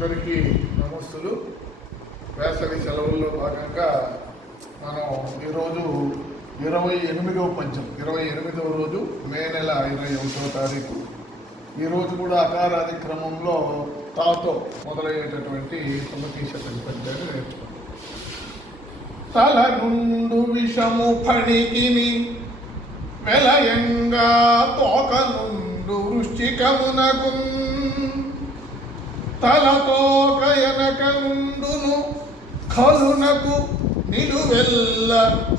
అందరికీ నమస్తులు. వేసవి సెలవుల్లో భాగంగా మనం ఈరోజు 28వ పంచం 28వ రోజు మే నెల 21వ తారీఖు. ఈరోజు కూడా అకారాది క్రమంలో తాతో మొదలయ్యేటటువంటి సుమతి శతక పంచాన్ని నేర్చుకున్నాం. తల నుండు విషము ఫణికిని వెలయంగా తోక నుండు వృశ్చికమునకు తలతోక ఎనక నుండును కలునకు నిలువెల్ల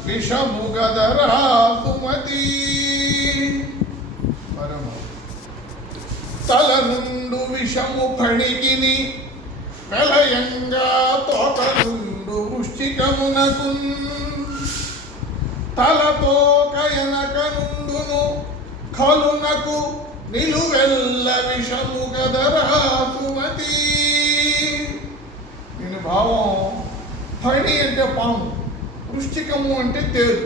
విషము గదరా సుమతి. తల నుండు విషము ఫణికిని వెలయంగా తోక నుండు వృశ్చికమునకు తలతోక ఎనక నుండును కలునకు నిలువెల్ల విషము గదరా సుమతి. దీని భావం, ఫణి అంటే పాము, వృశ్చికము అంటే తేలు.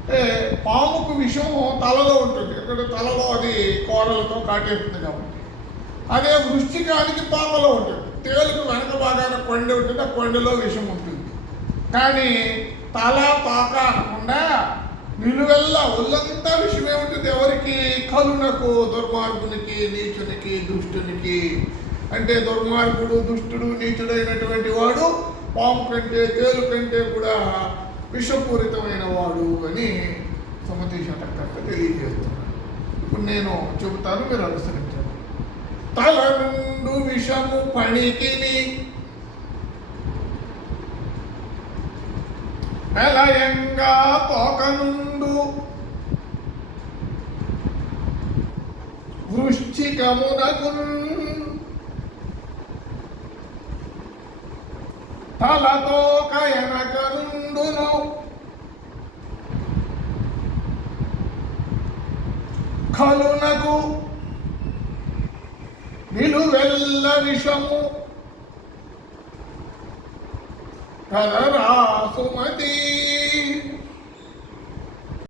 అంటే పాముకు విషం తలలో ఉంటుంది, ఇక్కడ తలలో అది కోరలతో కాటేస్తుంది కాబట్టి. అదే వృశ్చికానికి తోకలో ఉంటుంది, తేలుకు వెనక భాగాన కొండ ఉంటుంది, ఆ కొండలో విషం ఉంటుంది. కానీ తల తోక అనకుండా నిలువెల్లా ఒళ్ళంతా విషయమే ఉంటుంది. ఎవరికి? కలునకు, దుర్మార్గునికి, నీచునికి, దుష్టునికి. అంటే దుర్మార్గుడు, దుష్టుడు, నీచుడైనటువంటి వాడు పాము కంటే తేలు కంటే కూడా విషపూరితమైన వాడు అని సుమతి శతకర్త తెలియజేస్తున్నాడు. ఇప్పుడు నేను చెబుతాను, మీరు అనుసరించండి. తల నుండు విషము ఫణికిని వెలయంగా తోక నుండు వృశ్చికమునకు తలతోక ఎనక నుండును కలునకు నిలువెల్ల విషము గదరా సుమతి.